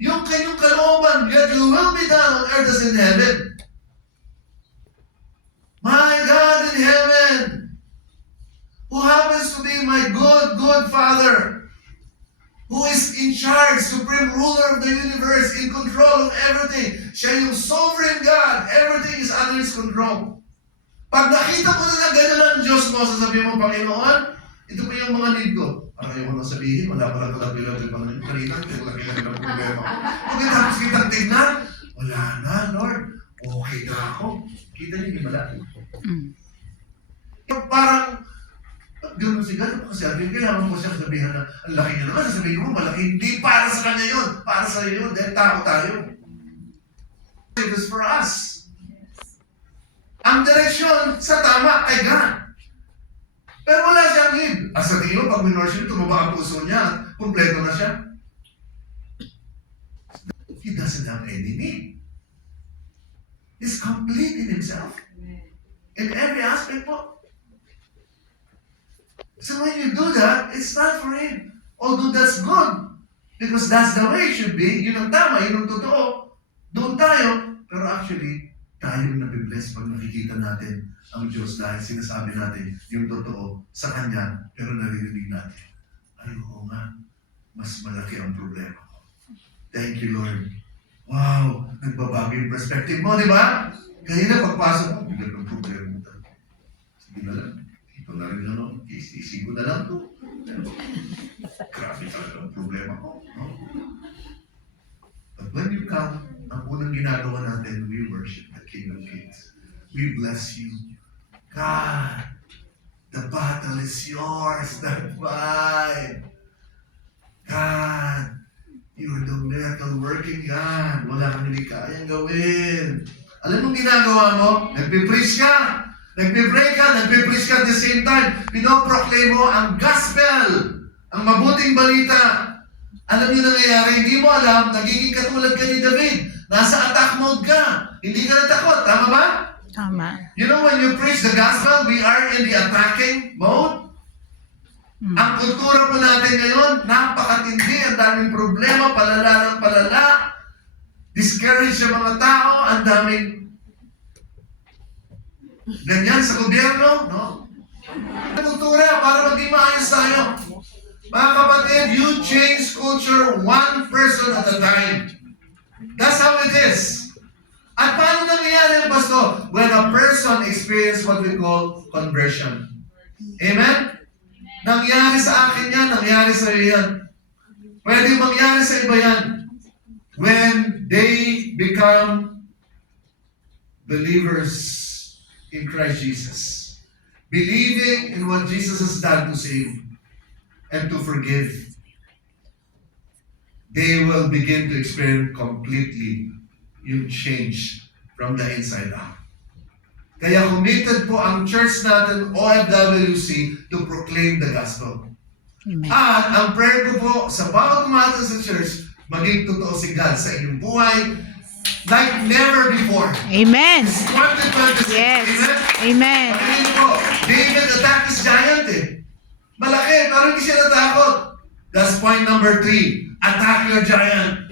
Yung kanyang kalooban, yet you will be done on earth as in heaven. My God in heaven, who happens to be my good Father, who is in charge, supreme ruler of the universe, in control of everything. Siya yung sovereign God. Everything is under His control. Pag nakita mo na gano'n ang Diyos mo, sasabihin mo, Panginoon, ito po yung mga need ko. Parang ayaw ko nang sabihin, wala pala kalapila ng Panginoon. Kanina, wala ng problema. Pagkatapos kitang tignan, wala na, Lord. Okay na ako. Kita niyo yung malaki. Parang, gano'n si God, kasi kailangan mo siya sabihin na, ang laki niya naman, sasabihin mo, malaki. Hindi para sa kanya yun. Para sa iyo yun. Dahil tao tayo. It is for us. Ang direksyon sa tama kay God. Pero wala siyang need. Sa tingin mo, pag minorship, tumaba ang puso niya, kumpleto na siya. He doesn't have any need. He's complete in Himself. In every aspect po. So when you do that, it's not for Him. Although that's good. Because that's the way it should be. Yun ang tama, yun ang totoo. Doon tayo. Pero actually, tayo nabibless pag nakikita natin ang Diyos dahil sinasabi natin yung totoo sa Kanya, pero naririnig natin. Ay, oo nga, mas malaki ang problema ko. Thank you, Lord. Wow, nagbabago yung perspective mo, di ba? Kanina pagpasok mo, bigyan ng problema mo. Sige na lang, ito na rin ano, isisi ko na lang to. Grabe talaga ang problema ko. No? But when you come, ang unang ginagawa natin, we worship the King of Kings. We bless you. God, the battle is yours, not mine. God, you're the miracle-working God. Wala kang hindi kayang gawin. Alam mong ginagawa mo? Nagpipreach ka. Nagpipray ka. Nagpipreach ka at the same time. Pinoproclaim mo ang gospel. Ang mabuting balita. Alam niyo nangyayari, hindi mo alam, nagiging katulad ka ni David. Nasa attack mode ka. Hindi ka natakot. Tama ba? Tama. You know, when you preach the gospel, we are in the attacking mode. Ang kultura po natin ngayon, napakatindi. Ang daming problema, palala ng palala. Discourage sa mga tao. Ang daming ganyan sa gobyerno. No? Ang kultura, para maging maayos tayo. Mga kapatid, you change culture one person at a time. That's how it is. At paano nangyayari ang Pasto? When a person experiences what we call conversion. Amen? Nangyari sa akin yan, nangyari sa iyo yan. Pwede mangyari sa iba yan. When they become believers in Christ Jesus. Believing in what Jesus has done to save and to forgive. They will begin to experience completely yung change from the inside out. Kaya committed po ang church natin, OFWC, to proclaim the gospel. Amen. At ang prayer ko po sa bawat umaten sa church, maging totoo si God sa inyong buhay like never before. Amen. 2026. Yes. Amen? Amen. Pagkain po, David attacked his giant eh. Malaki, pero hindi siya natakot. That's point number 3. Attack your giant.